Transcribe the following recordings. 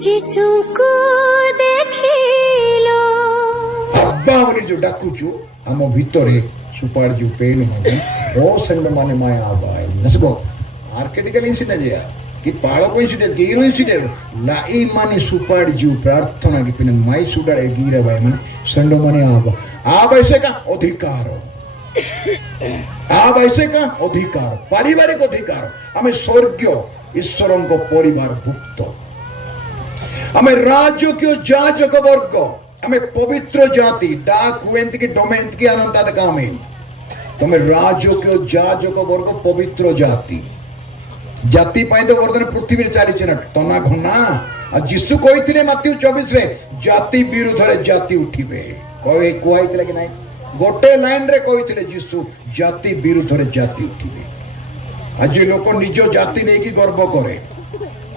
যিশুକୁ ଦେଖିଲ अब्बा बोली जो डाकुचु आम भितरे सुपार जो पेन होने ओ संड माने माया आबाय नसगो आर्किटिकल इंसिडेंट या कि पाळको इंसिडेंट गिरो इंसिडेंट लाई माने सुपार जो प्रार्थना की पिन माई सुडारे गिरा बाय माने संड माने आबाय से का अधिकार आबाय से का अधिकार पारिवारिक अधिकार हमें स्वर्गीय ईश्वरन को परिवार भुक्त हमें राजकीय जाजक वर्ग हमें पवित्र जाति डाक हुएंत की डोमेंट की अनंत कामे तुम्हें राजकीय जाजक वर्ग पवित्र जाति जाति पाई तो वर्तमान पृथ्वी चली तना घना आ जीशु कही माथ्यू 24 रे जाति विरुद्ध रे जाति उठिबे कहे कहते कि नहीं गोटे लाइन रे कही जीशु जाति विरुद्ध रे जाति उठिबे आज लोक निज जाति नहीं कि गर्व करे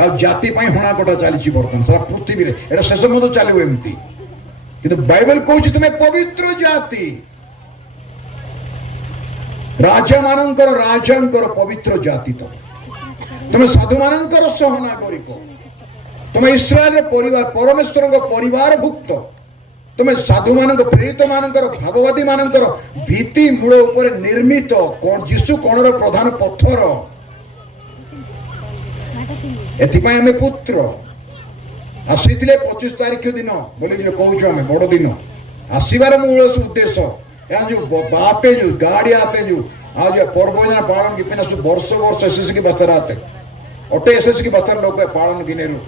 आ जाति पाई हणा कटा चली बर्तमान सारा पृथ्वी रे एटा शेष मत चलो एमती किंतु बाइबल कहूँ तुम्हें पवित्र जाति राजा मानकर राजांकर पवित्र जाति तुम्हें साधु मानकर सहनागरिक तुम्हें इस्राएल परिवार परमेश्वर परिवार भुक्त तुम्हें साधु मान प्रेरित मानकर भाववादी मानकर भित्ति मूल उपर निर्मित जीशु कणर प्रधान पत्थर एथिपाई हमें पुत्र आसीथिले 25 तारीख दिन बोले जो कहूँ आम बड़ दिन आसबार मूल उद्देश्य यहाँ जो बाते जो गाड़ी आते जो आज पर्व दिन पालन की पिना वर्ष वर्ष एस की बसर आते अटे एस की बसर लोग पालन की नेहरू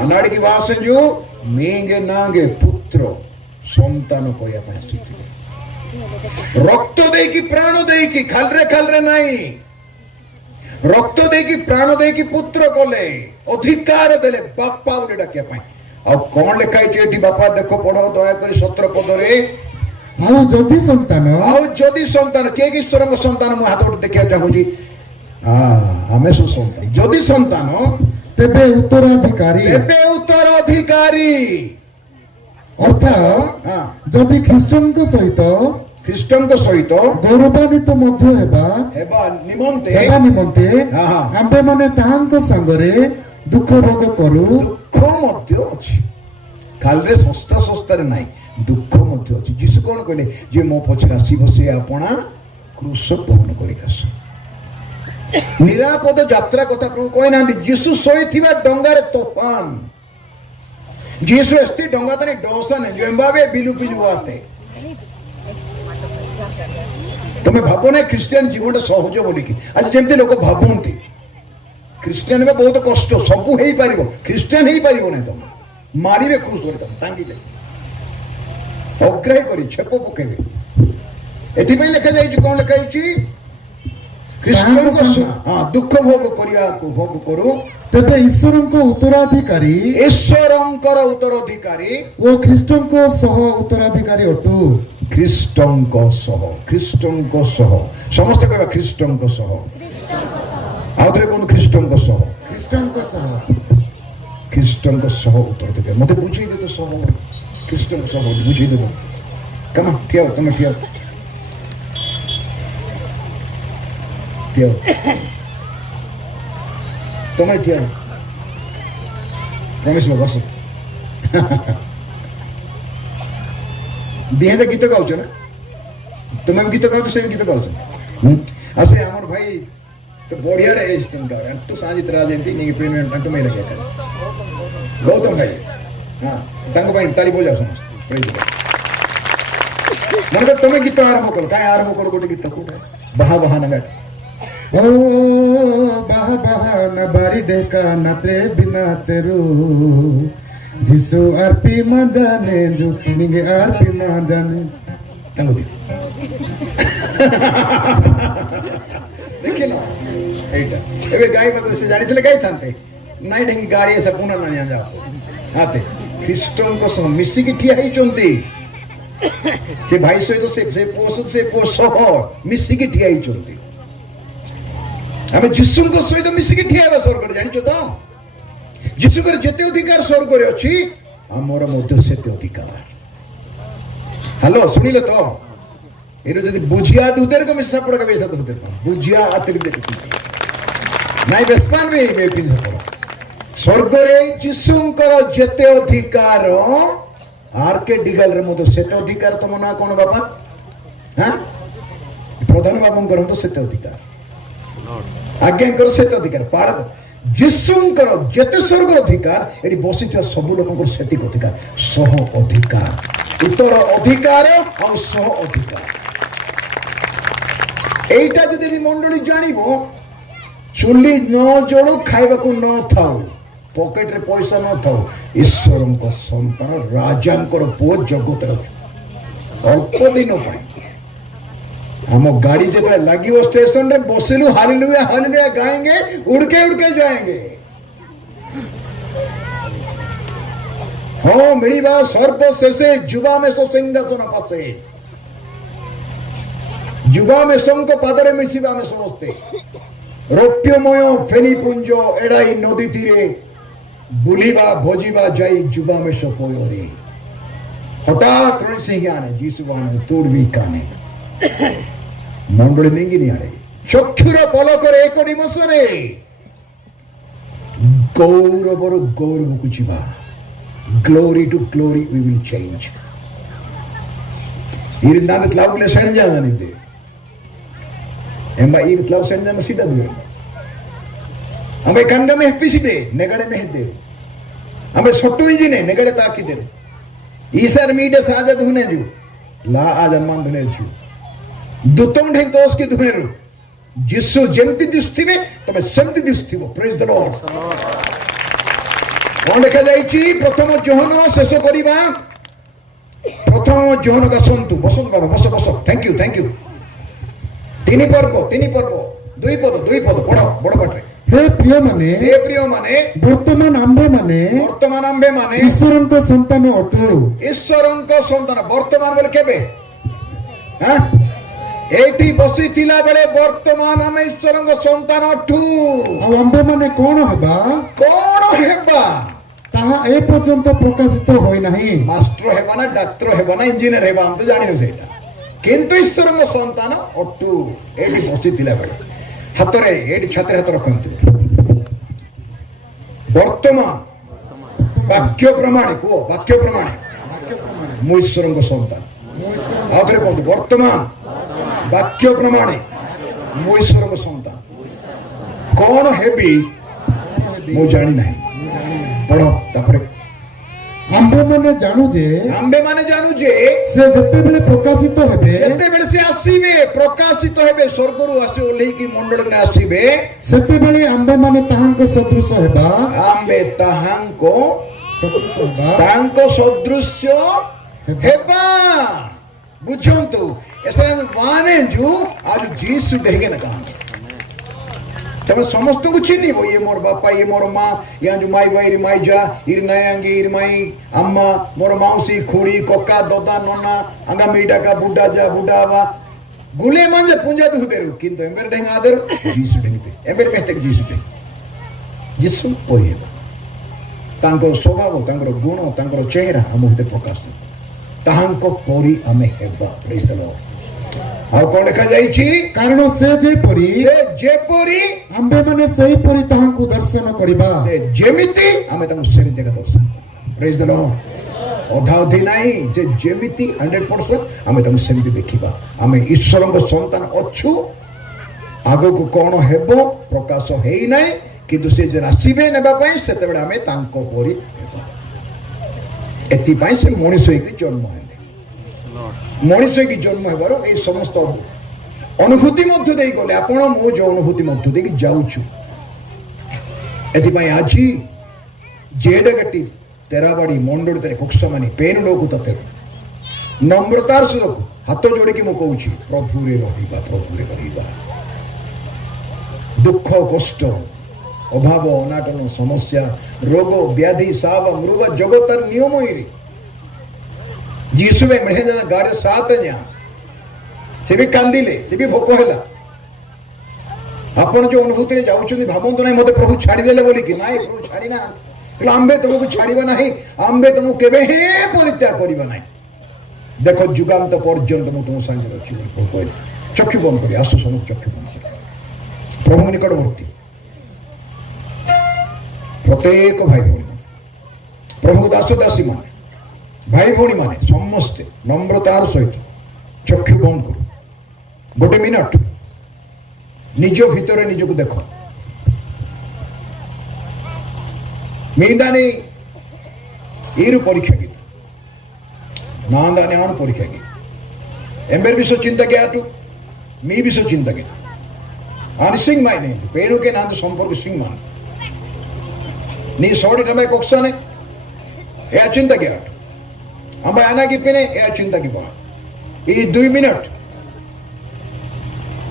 अनाड़ी की बात से जो मेंगे नांगे पुत्र संतान करने रक्त दे की प्राण दे की खालरे नहीं रक्त दे की प्राण दे की पुत्र कले अधिकार देले बापा बोले डाकिया पाई आ कौन लिखाई एठी बापा देखो पढ़ो दया करी 17 पद रे आउ जदि संतान के ईश्वर संतान मु हाथ देखिया चाहूँ हमें संतान जदि संतान तेबे उत्तराधिकारी अर्थात जदि ख्रीष्टन सहित गौरवान्वित मध्य हेबा निमंते आम्भे माने ताहांक संगरे दुख भोग करू दुख मध्य अछि खालरे सस्ता रे नाही दुख मध्य अछि जीसु कोन कहले जे मो पछरा आसीबो से आपणा क्रूस बहन करि आस निरापद यात्रा कथा प्रभु कहि नांदी जीसु सोइथिबा डंगारे तूफान जीसु एस्ती डंगा तने डोसन जेम्बावे बिलु बिलु आते तुम्हें भाव ना ख्रीस्टियन जीवन सहज बोल कि आज जमती लोक भावती ख्रीस्टियन में बहुत कष्ट सबू हो पार ख्रीस्टियन हो पार ना तुम मारे क्रूस टांगी अग्राही कर छेप पकेबे एथि लिखा जाए कौन लिखाई हाँ दुख भोग करिया भोग करू तेबे ईश्वरंको उत्तराधिकारी ओ ख्रीष्टंको सह उत्तराधिकारी अटू ख्रीष्टंको सह समस्त कहबा ख्रीष्टंको सह आउथरे कोन ख्रीष्टंको सह उत्तराधिकारी मते बुझी दे तो सह ख्रीष्टंको सह बुझी दे कमा ठिया तुम ठिया तुम्हें क्या रमेश बाबा बस दिहे गीत गाउछ ना तुम्हें गीत गाउछ से गीत गाउछ आसे हमर भाई तो बढ़िया रे इनका अंटू साजित राजेंती नी पेमेंट अंटू में लगे गौतम भाई हां तंग भाई ताली बजा समस्त प्रेज मन तुम्हें गीत आरंभ करो काय आरंभ करो गोटे गीत कोटे बहा बहा नगाट ओ बहा बहा न बारी डेका नत्रे बिना तेरू जिसु आरपी मा जाने जो निगे आरपी मा जाने तंग दी देखिए ना एटा एबे गाय बाग से जानी थले गाय थानते नाइ ढंगी गाड़ी ऐसा पुना ना जा आते ख्रीष्टन को सम मिसी की ठिया ही चोंती से भाई सहित से पोसो मिसी की ठिया ही चोंती आम जीशु सहित मिसिकी ठिया स्वर्ग जानी तो जीशु जिते अधिकार स्वर्ग अच्छी आमर से अधिकार हेलो शुणिल तो ये बुझिया दूधर को मिसा पड़ा वैसा दूधर बुझिया आते नाई बेस्पान में पिन ସ୍ୱର୍ଗରେ ଯୀଶୁଙ୍କର ଯେତେ ଅଧିକାର ଆରକେ ଡିଗାଲରେ ମଧ୍ୟ ସେତେ ଅଧିକାର। ତମ ନାଁ କଣ ବାପା? ହଁ, ପ୍ରଧାନ ବାବୁଙ୍କର ମଧ୍ୟ ସେତେ ଅଧିକାର, ଆଜ୍ଞାଙ୍କର ସେତେ ଅଧିକାର, ପାଳକ ଯୀଶୁଙ୍କର ଯେତେ ସ୍ୱର୍ଗର ଅଧିକାର ଏଠି ବସିଥିବା ସବୁ ଲୋକଙ୍କର ସେତିକି ଅଧିକାର, ସହ ଅଧିକାର, ଉତ୍ତର ଅଧିକାର ଆଉ ସହ ଅଧିକାର। এইটা যদি মন্ডলী জানিব, চুলি ন জোড়ু খাইବାକୁ ন থাও, পকেটରେ ପଇସା ନ ଥାଉ, ଈଶ୍ୱରଙ୍କ ସନ୍ତାନ ରାଜାଙ୍କର ପୁଅ ଜଗତର ଅଳ୍ପ ଦିନ ପାଇଁ ଆମ ଗାଡ଼ି ଯେତେବେଳେ ଲାଗିବ ଷ୍ଟେସନରେ ବସିଲୁ ହାଲେଲୁୟା ହାଲେଲୁୟା ଗାଏंगे, ଉड़के उड़के जाएंगे। ହଁ ମିଳିବା ସର୍ବଶେଷେ ଯୁବାମେଶ ସିଂହାସନ ପାଶେ, ଯୁବାମେଶଙ୍କ ପାଦରେ ମିଶିବା ଆମେ ସମସ୍ତେ। ରୌପ୍ୟମୟ ଫେନିପୁଞ୍ଜ ଏଡ଼ାଇ ନଦୀ ତୀରେ ବୁଲିବା ଭୋଜିବା ଯାଇ ଯୁବାମେଶ ପୟରେ ହଠାତ୍ ରଣସିଂହାନେ ଯୀଶୁବାନେ ତୋଡ଼ବି କାନେ ମଣ୍ଡଳୀ ନେଇକିନି ଆଡ଼େ ଚକ୍ଷୁର ପଲକରେ ଏକ ନିମିଷରେ ଗୌରବରୁ ଗୌରବକୁ ଯିବା। Glory to glory we will change. ഇരുന്നാണ്ട് ക്ലൗഡിലെ ക്ഷണിച്ചാണിത് ಎಂಬ ಈ ಕ್ಲೌಡ್ ಕ್ಷಣಿಚಾನ ಸಿಡದು ಆಮೇಲೆ ಕಂಡಮೆ ಹೆಪ್ಪಿಸಿದೆ ನೆಗಡೆ ಮೆಹದ್ದೇರು ಆಮೇಲೆ ಸೊಟ್ಟು ಇಂಜಿನೆ ನೆಗಡೆ ತಾಕಿದ್ದೇರು ಈ ಸರ್ ಮೀಡಿಯಾ ಸಾಜ ಧುನೆಜು ಲಾ ಆಜ ಅಮ್ಮನ್ ಧುನೆಜು ଦୁତମ ଢେଇ ତୋଷକି ଧୁଏରୁ ଯୀଶୁ ଯେମିତି ଦିଶୁଥିବେ ତମେ ସେମିତି ଦିଶୁଥିବ। ପ୍ରେଜ୍ ଦ ଲର୍ଡ। କଣ ଲେଖାଯାଇଛି? ପ୍ରଥମ ଯୋହନ ଶେଷ କରିବା। ପ୍ରଥମ ଯୋହନ ଆସନ୍ତୁ, ବସନ୍ତୁ ବାବା, ବସ ବସ। Thank you. ତିନି ପର୍ବ ଦୁଇ ପଦ ପଢ ବଡ ପାଠରେ। हे प्रियମାନେ, ବର୍ତ୍ତମାନ ଆମ୍ଭେମାନେ ଈଶ୍ୱରଙ୍କ ସନ୍ତାନ ଅଟୁ। ଈଶ୍ୱରଙ୍କ ସନ୍ତାନ ବର୍ତ୍ତମାନ ବୋଲେ କେବେ? ଏଇଠି ବସିଥିଲା ବେଳେ ବର୍ତ୍ତମାନ ଆମେ ଈଶ୍ୱରଙ୍କ ସନ୍ତାନ ଅଟୁ। ଆଉ ଆମ୍ଭେମାନେ କଣ ହେବା ତାହା ଏ ପର୍ଯ୍ୟନ୍ତ ପ୍ରକାଶିତ ହୋଇନାହିଁ। ମାଷ୍ଟର ହେବା ନା ଡାକ୍ତର ହେବା ନା ଇଞ୍ଜିନିୟର ହେବା ଆମେ ତ ଜାଣିନୁ ସେଇଟା, କିନ୍ତୁ ଈଶ୍ୱରଙ୍କ ସନ୍ତାନ ଅଟୁ। ଏଇଠି ବସିଥିଲା ବେଳେ ହାତରେ ଏଇଠି ଛାତିରେ ହାତ ରଖନ୍ତୁ। ବର୍ତ୍ତମାନ ବାକ୍ୟ ପ୍ରମାଣେ କୁହ, ବାକ୍ୟ ପ୍ରମାଣେ ମୁଁ ଈଶ୍ୱରଙ୍କ ସନ୍ତାନ। ଆଉ ଥରେ କୁହନ୍ତୁ, ବର୍ତ୍ତମାନ ବାକ୍ୟ ପ୍ରମାଣେ ମୁଁ ଈଶ୍ୱରଙ୍କ ସନ୍ତାନ। କଣ ହେବି ମୁଁ ଜାଣିନାହିଁ। ପଢ ତାପରେ। ଆମ୍ଭେମାନେ ଜାଣୁ ଯେ ସେ ଯେତେବେଳେ ପ୍ରକାଶିତ ହେବେ, ଯେତେବେଳେ ସେ ଆସିବେ, ପ୍ରକାଶିତ ହେବେ, ସ୍ୱର୍ଗରୁ ଆସି ଓହ୍ଲେଇକି ମଣ୍ଡଳୀରେ ଆସିବେ, ସେତେବେଳେ ଆମ୍ଭେମାନେ ତାହାଙ୍କ ସଦୃଶ ହେବା। ଆମେ ତାହାଙ୍କ ସଦୃଶ୍ୟ ହେବା। ବୁଝନ୍ତୁ, ଏସବୁ ମାନେ ଯୋଉ ଆଜି ଯୀଶୁ ଢେକେ ନା କାମ ତମେ ସମସ୍ତଙ୍କୁ ଚିହ୍ନିବ। ଇଏ ମୋର ବାପା, ଇଏ ମୋର ମା, ୟା ଯୋଉ ମାଇ ଭାଇ ମାଇ ଯା, ଇର ନାୟାଙ୍ଗି, ଇର ମାଇ ଆମ୍ମା, ମୋର ମାଉସୀ ଖୁଡି କକା ଦଦା ନନା ଆଙ୍ଗାମି ଡାକା ବୁଢା ଯା ବୁଢା ବା ଗୁଲେ ମାନେ ପୁଞ୍ଜା ଦୁଦେରୁ, କିନ୍ତୁ ଏମ୍ବେର ଢେଙ୍ଗା ଆଦେରୁ ଯୀଶୁ ଢେଙ୍ଗିତେ ଏମ୍ବେର ମେତେ ଯୀଶୁ ଢେଙ୍ଗି ଯୀଶୁ ପରି ହେବା। ତାଙ୍କ ସ୍ୱଭାବ, ତାଙ୍କର ଗୁଣ, ତାଙ୍କର ଚେହେରା ଆମ ଭିତରେ ପ୍ରକାଶ ହେବ। ତାହାଙ୍କ ପରି ଆମେ ହେବା। ପ୍ରେଜ୍ ଦ ଲର୍ଡ। ଆଉ କଣ ଲେଖାଯାଇଛି? କାରଣ ସେ ଯେପରି ଆମ୍ଭେମାନେ ସେହିପରି ତାହାଙ୍କୁ ଦର୍ଶନ କରିବା। ଯେମିତି ଆମେ ତାଙ୍କୁ ସେମିତି ଦର୍ଶନ। ପ୍ରେଜ୍ ଦ ଲର୍ଡ। ଅଧା ଅଧି ନାହିଁ, ଯେ ଯେମିତି 100% ଆମେ ତାଙ୍କୁ ସେମିତି ଦେଖିବା। ଆମେ ଈଶ୍ୱରଙ୍କ ସନ୍ତାନ ଅଛୁ। ଆଗକୁ କଣ ହେବ ପ୍ରକାଶ ହେଇନାହିଁ, କିନ୍ତୁ ସେ ଯେ ଆସିବେ ନେବା ପାଇଁ, ସେତେବେଳେ ଆମେ ତାଙ୍କ ପରି ହେବା। ଏଥିପାଇଁ ସେ ମଣିଷ ହେଇକି ଜନ୍ମ ହେଲେ। ମଣିଷ ହେଇକି ଜନ୍ମ ହେବାର ଏଇ ସମସ୍ତ ଅନୁଭୂତି ମଧ୍ୟ ଦେଇ ଗଲେ। ଆପଣ ମୁଁ ଯୋଉ ଅନୁଭୂତି ମଧ୍ୟ ଦେଇକି ଯାଉଛୁ, ଏଥିପାଇଁ ଆଜି ଜେଡଗଟି ତେରାବାଡ଼ି ମଣ୍ଡଳୀରେ କୁକ୍ସମାନି ପେନ୍ ଲୋକ ତତେ ନମ୍ରତାର ସହିତ ହାତ ଯୋଡ଼ିକି ମୁଁ କହୁଛି, ପ୍ରଭୁରେ ରହିବା। ଦୁଃଖ କଷ୍ଟ ଅଭାବ ଅନାଟନ ସମସ୍ୟା ରୋଗ ବ୍ୟାଧି ସାପ ମୃଗ ଜଗତର ନିୟମ ଏଇରେ ଯୀଶୁ ଭାଇ ମିଳେ ଯାହା ଗାଡି ସାତ ଯା ସେ ବି କାନ୍ଦିଲେ, ସେ ବି ଭୋକ ହେଲା। ଆପଣ ଯୋଉ ଅନୁଭୂତିରେ ଯାଉଛନ୍ତି ଭାବନ୍ତୁ ନାହିଁ ମତେ ପ୍ରଭୁ ଛାଡ଼ିଦେଲେ ବୋଲିକି। ନାଇଁ, ପ୍ରଭୁ ଛାଡ଼ି ନା, ଆମ୍ଭେ ତମକୁ ଛାଡ଼ିବା ନାହିଁ, ଆମ୍ଭେ ତମକୁ କେବେ ହିଁ ପରିତ୍ୟାଗ କରିବା ନାହିଁ। ଦେଖ ଯୁଗାନ୍ତ ପର୍ଯ୍ୟନ୍ତ ମୁଁ ତୁମ ସାଙ୍ଗରେ ଅଛି ବୋଲି ପ୍ରଭୁ କହିଲେ। ଚକ୍ଷୁ ବନ୍ଦ କରି ଆସ, ସମସ୍ତ ଚକ୍ଷୁ ବନ୍ଦ କରି ପ୍ରଭୁ ନିକଟବର୍ତ୍ତୀ। प्रत्येक भाई भौणी प्रभु दास दासी मान भाई भौणी मान समस्ते नम्रतार सहित चक्षु बंद कर गोटे मिनट निज भितर निजक देख मीदानी ईरु परीक्षा गीत नांदाने आन परीक्षा गीत एम्बर विश्व चिंता के आटू मी विश्व चिंता के आन सिंग माय नेम पेरू के नांद संपर्क सिंग मान नी सोडी टमे कोक्साने ए चिंता के आटू अंबा आना की पिने ए चिंता की बा ये 2 मिनट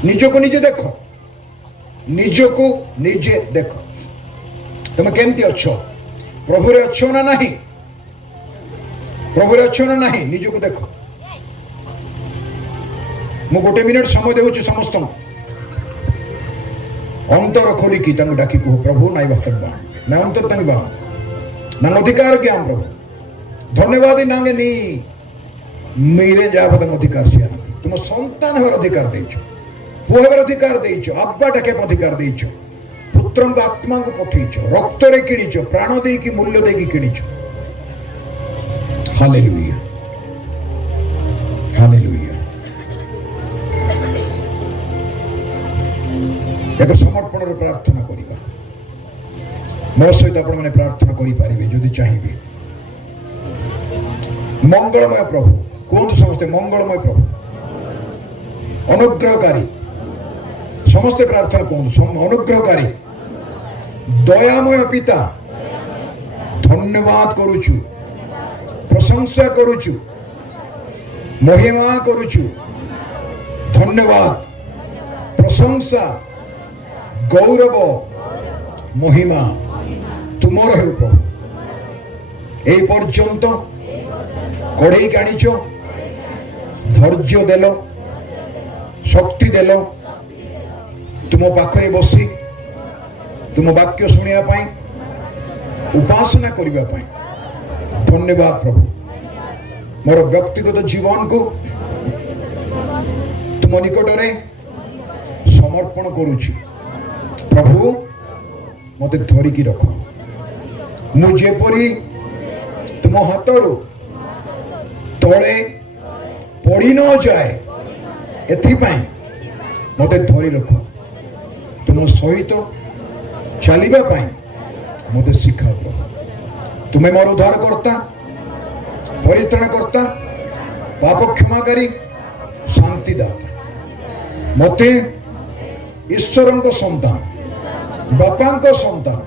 निजको निजे देखो निजको निजे देखो तुम केमती अच्छो प्रभु रे अच्छो ना नहीं प्रभु रे अच्छो ना नहीं निजको देखो मु गोटे मिनट समय देउछि समस्त अंतर खोली की तंग डाकी को प्रभु नाई भक्त बा ना अंतर तंग बा ना अधिकार के हम प्रभु धन्यवाद नांगे नी मेरे जाबत अधिकार से तुम संतान हर अधिकार देइछो पुओ हर अधिकार देइछो अब्बा डाके अधिकार देइछो पुत्र को आत्मा को पठेइछो रक्त रे किनिछो प्राण दे की मूल्य दे की किनिछो हालेलुया हालेलुया एक समर्पण प्रार्थना करिबा मो सहित आपण माने प्रार्थना करि पारिबे जदि चाहिबे मंगलमय प्रभु कौन समस्ते मंगलमय प्रभु अनुग्रहकारी समस्ते प्रार्थना कौन अनुग्रहकारी दयामय पिता धन्यवाद करुचु प्रशंसा करुचु महिमा करुचु धन्यवाद प्रशंसा गौरव महिमा तुमर हे प्रभु ए पर्यंत कड़े काणीच धैर्य देल शक्ति देल तुम पाखरे बसी तुम वाक्य शुणिया उपासना करने धन्यवाद प्रभु मोर व्यक्तिगत जीवन को तुम निकट में समर्पण करुची प्रभु मते धरिकी रख मुझे परी तुम हाथरू तले पड़ी न जाए एथिपाई मते धरी रख तुम सहित चलिबा पाई मते शिखा तुम्हें मोर उद्धार करता परित्राण करता पाप क्षमाकारी शांति दाता मते ईश्वर संतान बापा संतान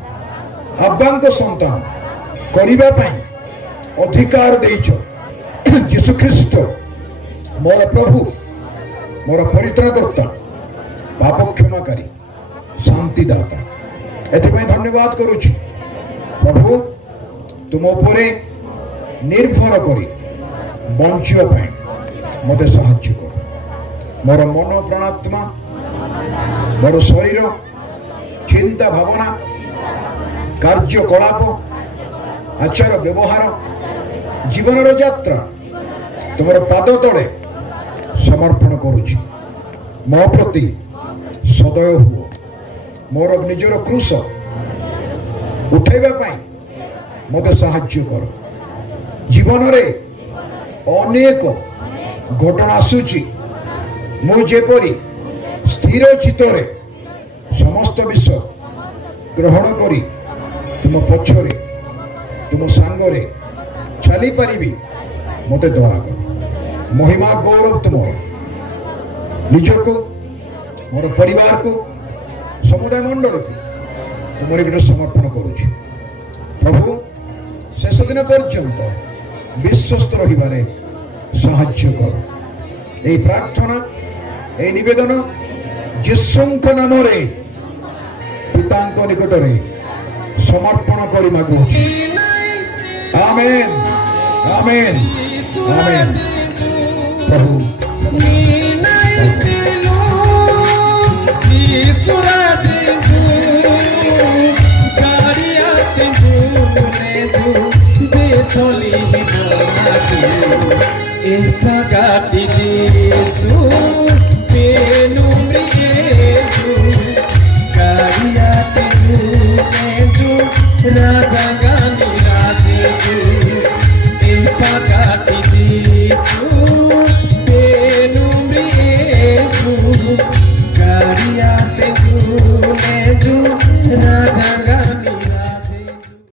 आब्बा संतान करिबा पाई अधिकार देइछो यीशु ख्रीष्ट मोर प्रभु मोर परित्राण करता पाप क्षमाकारी शांति दाता एथिपाई धन्यवाद करुछि प्रभु तुम उपरे निर्भर करी बंचिबा पाई मते साहाय्य कर मोर मन प्राणात्मा मोर शरीर चिंता भावना कार्यकलाप आचार व्यवहार जीवन यात्रा तुमर पाद तले समर्पण करुछि मो प्रति सदय हुओ मोर निजर क्रूस उठाइबा पाई मते साहाय्य कर जीवन रे अनेक घटना आसुची मु जेपरी स्थिर चित्तरे समस्त विषय ग्रहण करी तुम पछरे तुम सांगरे चली पारिबी मते दया कर महिमा गौरव तुमर निजको मोर परिवार को समुदाय मंडल को तुम समर्पण करुछि प्रभु शेष दिन पर्यंत विश्वस्त रहिबारे साहाय्य कर ए प्रार्थना ए निवेदन यीशुଙ୍କ नामरे पिताଙ୍କ निकटरे समर्पण करि मागुछि आमेन आमेन आमेन प्रभु Pagati Jesu penumri Yesu kariate ju राजा